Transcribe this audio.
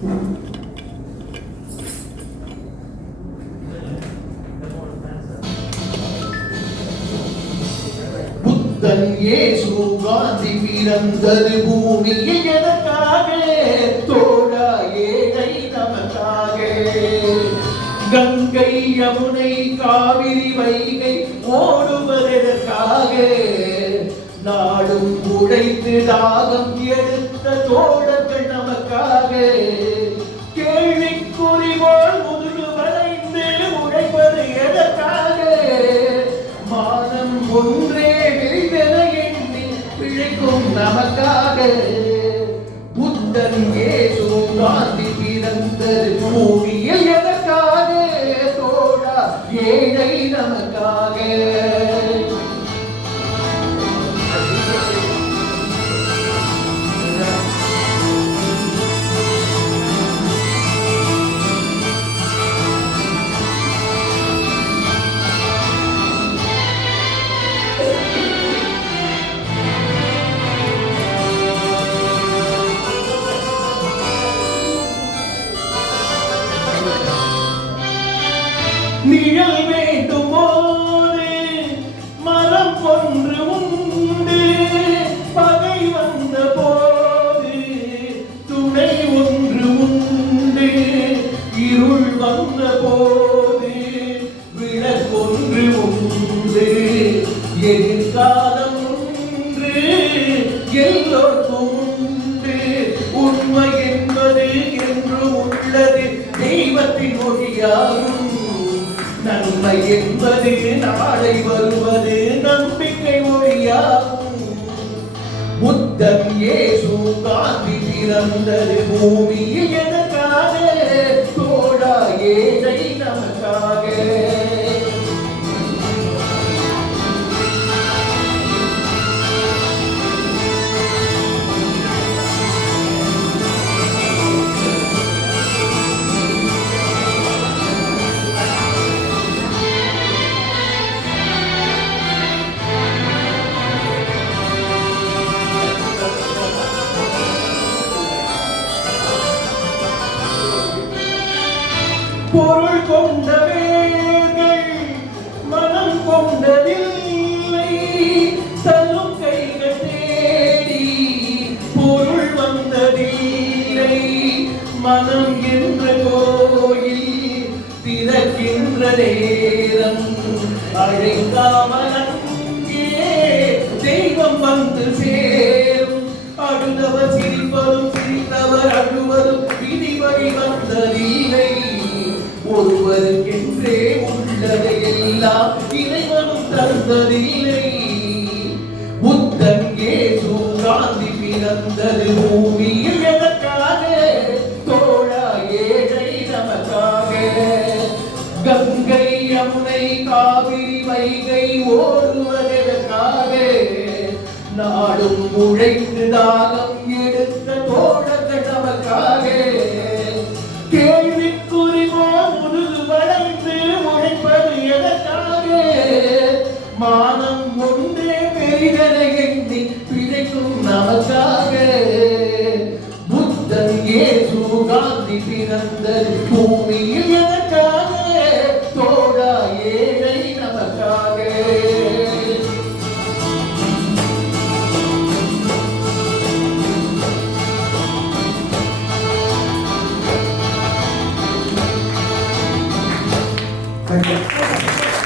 புத்தன் இயேசு காந்தி பிறந்தது பூமியில் எதற்காக? தோழா ஏழை நமக்காக. கங்கை யமுனை காவிரி வைகை ஓடுவதற்காக. நாடும் உழைத்து தாகம் எடுத்த தோழர்கள் நமக்காக. கேள்விக்குறி போல் முதுகு வளைந்து உழைப்பது எதற்காக? மானம் ஒன்றே விரிவென எண்ணி பிழைக்கும் நமக்காக. புத்தன் இயேசு காந்தி பிறந்தது பூமியில் எதற்காக? தோழா ஏழை நமக்காக. நிழல் வேண்டுமோடு மரம் ஒன்று உண்டு. பகை வந்த போது துணை ஒன்று உண்டு. இருள் வந்த போது விளக்கொன்று உண்டு. எதிர்காலம் ஒன்று எல்லோருக்கும் உண்டு. உண்மை என்பது என்று உள்ளது தெய்வத்தின் மொழியாகும். நன்மை என்பது நாளை வருவது நம்பிக்கை மொழியாகும். புத்தன் இயேசு காந்தி பிறந்தது பூமியில் எதற்காக? தோழா ஏழை நமக்காக. பொருள் கொண்டவேர்கள் மனம் கொண்டதில்லை. தள்ளும் கைகள் தேடி பொருள் வந்ததில்லை. மனம் என்ற கோயில் திறக்கின்ற நேரம் அழைக்காமல் அங்கே தெய்வம் வந்து சேரும். அழுதவர் சிரிப்பதும் சிரித்தவர் அழுவதும் விதிவழி வந்ததில்லை. ஒருவருக்கென்றே உள்ளதை எல்லாம் இறைவனும் தந்ததில்லை. புத்தன் இயேசு காந்தி பிறந்தது பூமியில் எதற்காக? தோழா ஏழை நமக்காக. கங்கை யமுனை காவிரி வைகை ஓடுவதற்காக. நாடும் உழைத்து தாகம் எடுத்த தோழர்கள் நமக்காக. கேள்விக்குறி போல் முதுகு வளைந்து உழைப்பது எதற்காக? மானம் ஒன்றே பெரிதென எண்ணி பிழைக்கும் நமக்காக. புத்தன் இயேசு காந்தி பிறந்தது பூமியில் எதற்காக? தோழா ஏழை நமக்காக. Thank you.